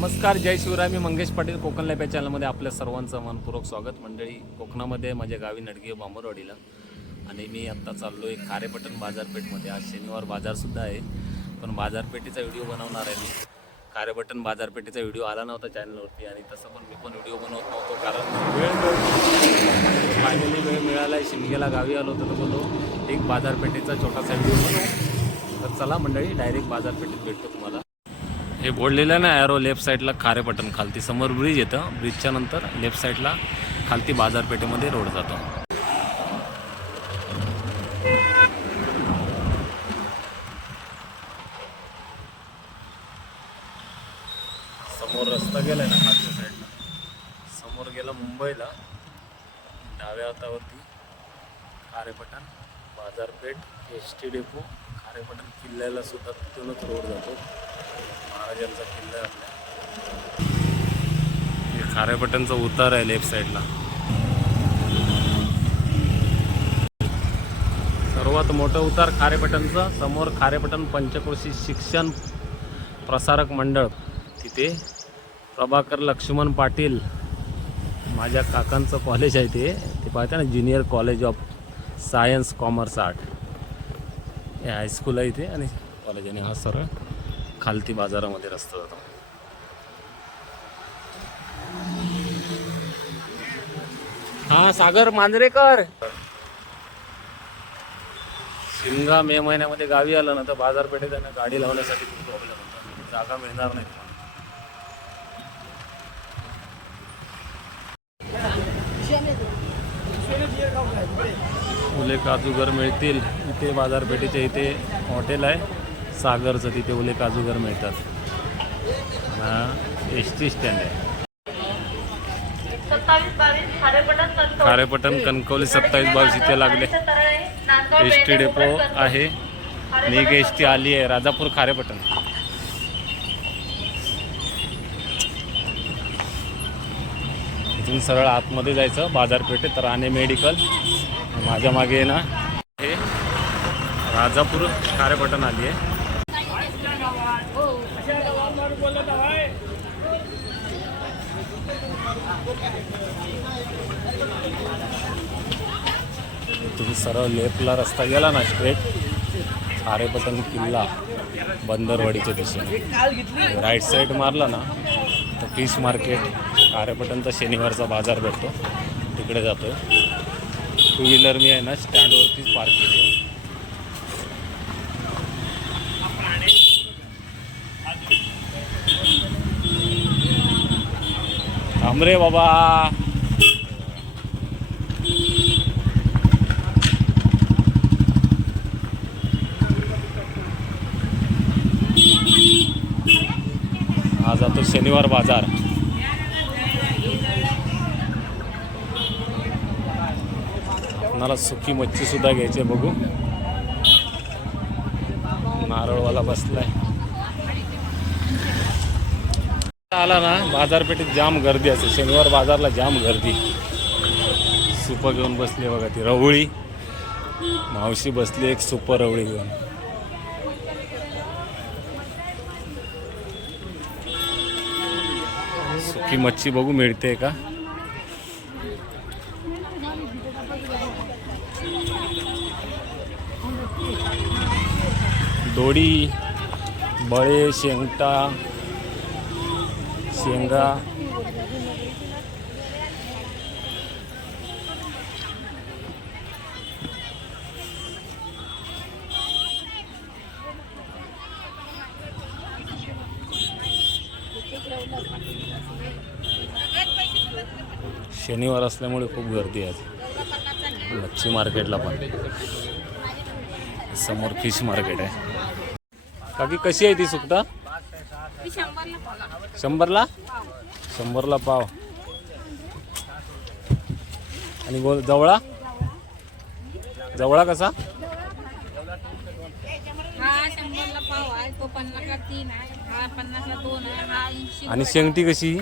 नमस्कार, जय शिवराय. मी मंगेश पाटील, कोकण लाईफ या चॅनलमध्ये आपल्या सर्वांचं मनपूर्वक स्वागत. मंडळी, कोकणामध्ये माझ्या गावी नडगी बांबरवाडीला आणि मी आत्ता चाललो आहे खारेपटण बाजारपेठमध्ये. आज शनिवार बाजारसुद्धा आहे, पण बाजारपेठेचा व्हिडिओ बनवणार आहे मी. खारेपटण बाजारपेठेचा व्हिडिओ आला नव्हता चॅनलवरती आणि तसं पण मी पण व्हिडिओ बनवत नव्हतो, कारण फायनली वेळ मिळाला आहे. शिमग्याला गावी आलो होतो, तर बोललो एक बाजारपेठेचा छोटासा व्हिडिओ बनवू. तर चला मंडळी, डायरेक्ट बाजारपेठेत भेटतो तुम्हाला. हे बोललेलं ना ॲरो, लेफ्ट साईडला खारेपटण, खालती समोर ब्रिज येतं. ब्रिजच्या नंतर लेफ्ट साईडला खालती बाजारपेठेमध्ये रोड जातो. समोर रस्ता गेलाय ना खालच्या साईडला, समोर गेला मुंबईला. डाव्या हातावरती खारेपटण बाजारपेठ, ST डेपो, खारेपटण किल्ल्याला सुद्धा तिथूनच रोड जातो. महाराजांचा किल्ला आहे आपल्या. हे खारेपटणचा उतार आहे लेफ्ट साईडला. सर्वात मोठं उतार खारेपटणचा. समोर खारेपटण पंचक्रोशी शिक्षण प्रसारक मंडळ, तिथे प्रभाकर लक्ष्मण पाटील माझ्या काकांचं कॉलेज आहे. ते पाहते ना, junior college of science commerce art, हे हायस्कूल आहे इथे आणि कॉलेज. आणि हा सरळ खालती बाजारामध्ये रस्ता जातो. हा सागर मांजरेकर. शिमगा मे महिन्यामध्ये गावी आलं ना, तर बाजारपेठेत त्यांना गाडी लावण्यासाठी खूप प्रॉब्लेम होता, जागा मिळणार नाही. उले काजूगर मिळतील इथे. बाजारपेठेच्या इथे हॉटेल आहे सागरचं, तिथे उले काजूगर मिळतात. हा ST स्टँड आहे. खारेपटण कणकवली 27-22 इथे लागले. ST डेपो आहे. निघ ST आली आहे राजापूर खारेपटण. इथून सरळ आतमध्ये जायचं बाजारपेठेत. राणे मेडिकल माझ्या मागे आहे ना, हे राजापूर खारेपटण आली आहे. तुम्ही सरळ लेफ्टला रस्ता गेला ना स्ट्रेट, खारेपटण किल्ला बंदरवाडीच्या दिशेने राईट साईड मारला ना, तर फिश मार्केट, खारेपटणचा शनिवारचा बाजार भेटतो, तिकडे जातो. टू व्हीलर मी आहे ना स्टँडवरतीच पार्क केली आहे. थांबरे बाबा. हा जातो शनिवार बाजार. आपणाला सुकी मच्छी सुद्धा घ्यायची, बघू. नारळवाला बसलाय. आला ना बाजारपेठेत जाम गर्दी असते. शनिवार बाजारला जाम गर्दी. सुपं घेऊन बसली बघा ती रवळी मावशी बसली, एक सुपर रवळी घेऊन. सुकी मच्छी बघू मिळते का. दोडी, बळे, शेंगटा, शेंगा. शनिवार असल्यामुळे खूप गर्दी आहे मच्छी मार्केटला पण. समोर फिश मार्केट आहे. काकी कशी आहे ती सुकटा? 100ला 100ला पाव. आणि जवळा, जवळा कसा? आणि शेंगटी कशी?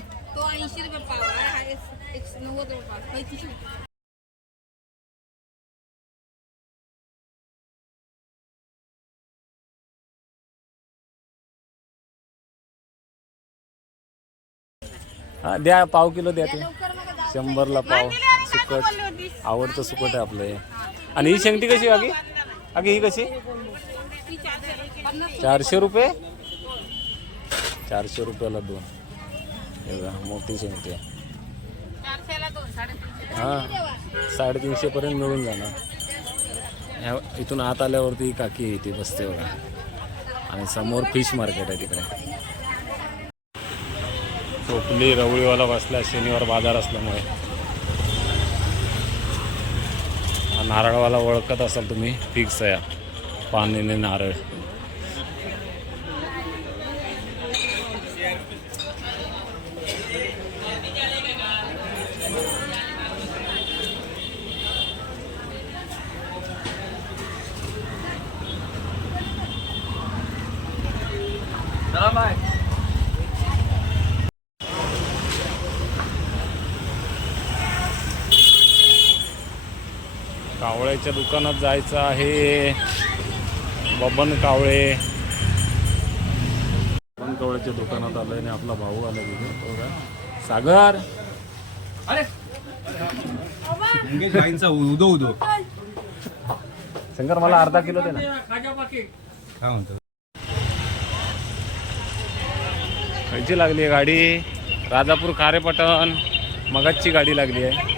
हा द्या, पाव किलो द्या ते. 100ला पाव सुकट. आवडतं सुकट आहे आपलं हे. आणि ही शेंगटी कशी बाकी? बाकी ही कशी? 400 रुपये. 400 रुपयाला 2. हे बघा मोठी शेंगटी आहे. हां 350 पर्यंत मिळून जाणार. इथून आत आल्यावरती ही काकी इथे बसते बघा. आणि समोर फिश मार्केट आहे तिकडे. टोपली रवळीवाला बसला, शनिवार बाजार असल्यामुळे. नारळवाला ओळखत असाल तुम्ही, फिक्स आहे पाणीने नारळ. कावळ्याच्या दुकानात जायचं आहे. बबन कावळे. बबन कावळ्याच्या दुकानात आलोय आणि आपला भाऊ आला तिथे. सागर उदो उदो शंकर मला अर्धा किलो दे ना. काय म्हणतो? खायची लागली आहे गाडी. राजापूर खारेपटण मगाची गाडी लागली आहे.